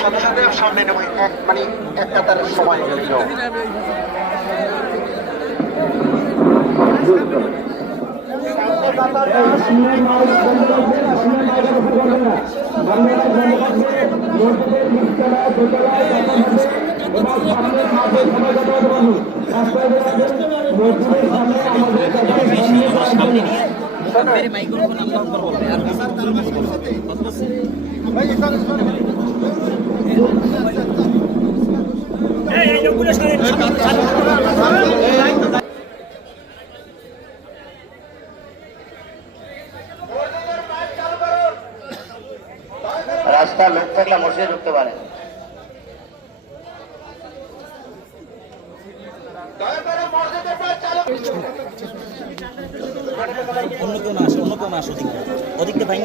সদস্যদের সামনে নেব মানে একটা তার সময় মাইক্রোফোন আমরা করবো রাস্তা লোক থাকলে মসজিদে ঢুকতে পারে। ওদিকে ভাই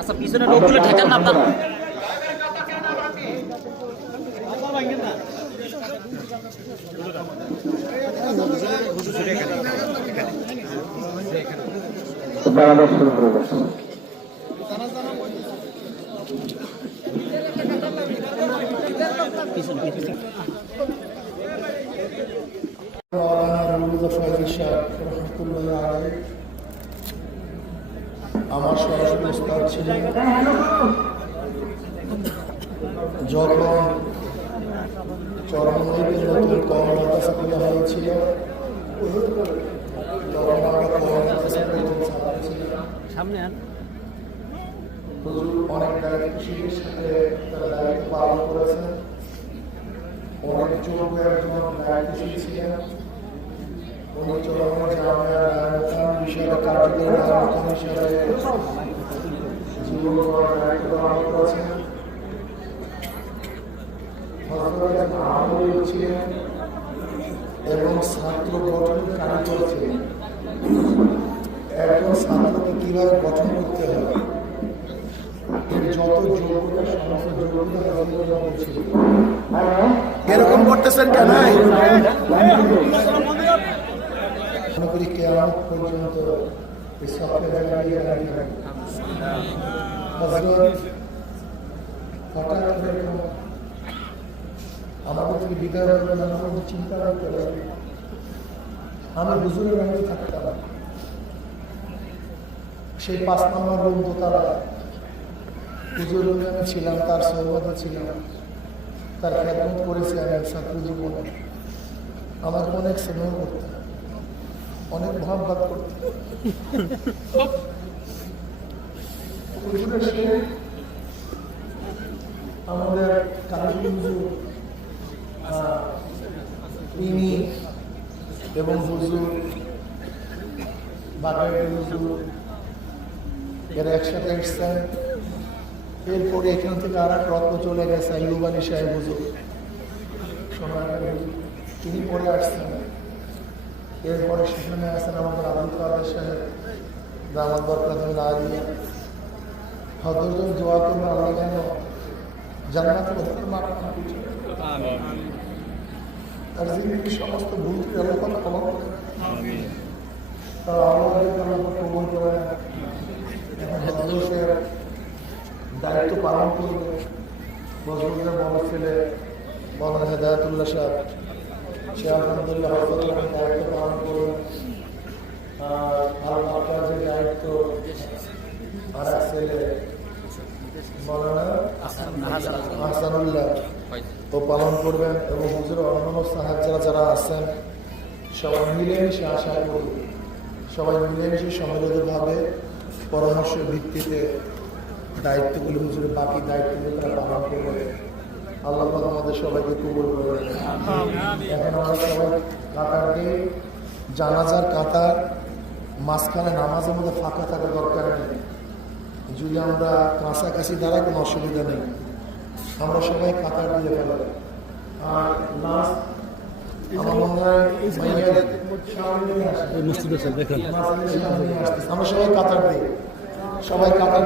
আচ্ছা পিছনে লোকগুলো ঠেকান না আপনার আমার সরাসরি উস্তাদ ছিলেন যখন চরমনৈতে নতুন কর্মদাসা খোলা হয়েছিল তখন আমরা কর্মদাসা প্রথম ছাত্র ছিলাম। অনেক দায়িত্বশীলের সাথে তারা দায়িত্ব পালন করেছেন। অনেক যোগ্য একজন দায়িত্বশীল ছিলেন। বিষয়ে কার্যকরী হিসাবে জীবন দায়িত্ব পালন করেছেন। ছিলেন এবং ছাত্র গঠনের কারিগর ছিলেন। একজন ছাত্রকে কিভাবে গঠন করতে হবে যত যোগ্যতা সমস্ত যোগ্যতা ছিল। এরকম করতেছেন কেন? মনে করি কেমন পর্যন্ত আমাদের থেকে বিদায় করবেন, আমাদের চিন্তা রাখতে পারি। আমি হুজুরের বাড়িতে থাকতাম, সেই 5 নম্বর রুম দোতলা হুজুর রুমে আমি ছিলাম, তার সহবতে ছিলাম, তার খেদমত করেছি আমি ছাত্র জীবনে। আমাকে অনেক স্নেহ করতাম, অনেক মহাব্বত করতাম। আমাদের কালী হুজুর তিনি এবং হুজুর বাগানের হুজুর এরা একসাথে এসছেন। এরপরে এখান থেকে আর এক রত্ন চলে গেছে লুবানি সাহেব হুজুর, তিনি পরে আসছেন। এরপরে সেখানে আছেন আমাদের আবুল কাদের সাহেব, দামাত বরকাতুল আলিয়া। হযরত দোয়া করবেন আল্লাহ যেন জান্নাতুল মাকাম আর জিন্দেগির সমস্ত ভুল আল্লাহ ক্ষমা করেন। তারা আমাদেরকে আল্লাহ কবুল করেন। এখন হযরতের দায়িত্ব পালন করবে বজরুলের বড় ছেলে মওলানা হেদায়েতুল্লাহ সাহেব, সে আলহামদুলিল্লাহ হযরতের দায়িত্ব পালন করবে। আর আপনাদের দায়িত্ব আর এক ছেলে মওলানা হাসানুল্লাহ ও পালন করবেন এবং হুজুরের অন্যান্য সাহায্যরা যারা আছেন সবাই মিলেমিশে আশা করি সবাই মিলেমিশে সম্মিলিতভাবে পরামর্শের ভিত্তিতে দায়িত্বগুলো হুজুরের বাকি দায়িত্বগুলো তারা পালন করবে। আল্লাহ পাক আমাদের সবাইকে কবুল করবেন। এখন আমরা সবাই কাতার দিয়ে জানাজার কাতার মাঝখানে নামাজের মধ্যে ফাঁকা থাকা দরকার নেই। যদি আমরা কাছাকাছি দাঁড়াই কোনো অসুবিধা নেই, আমরা সবাই কাতার দিয়ে ফেলাম। আর লাস্ট আমার মনে হয় মসজিদে দেখেন আমরা সবাই কাতার দিই, সবাই কাতার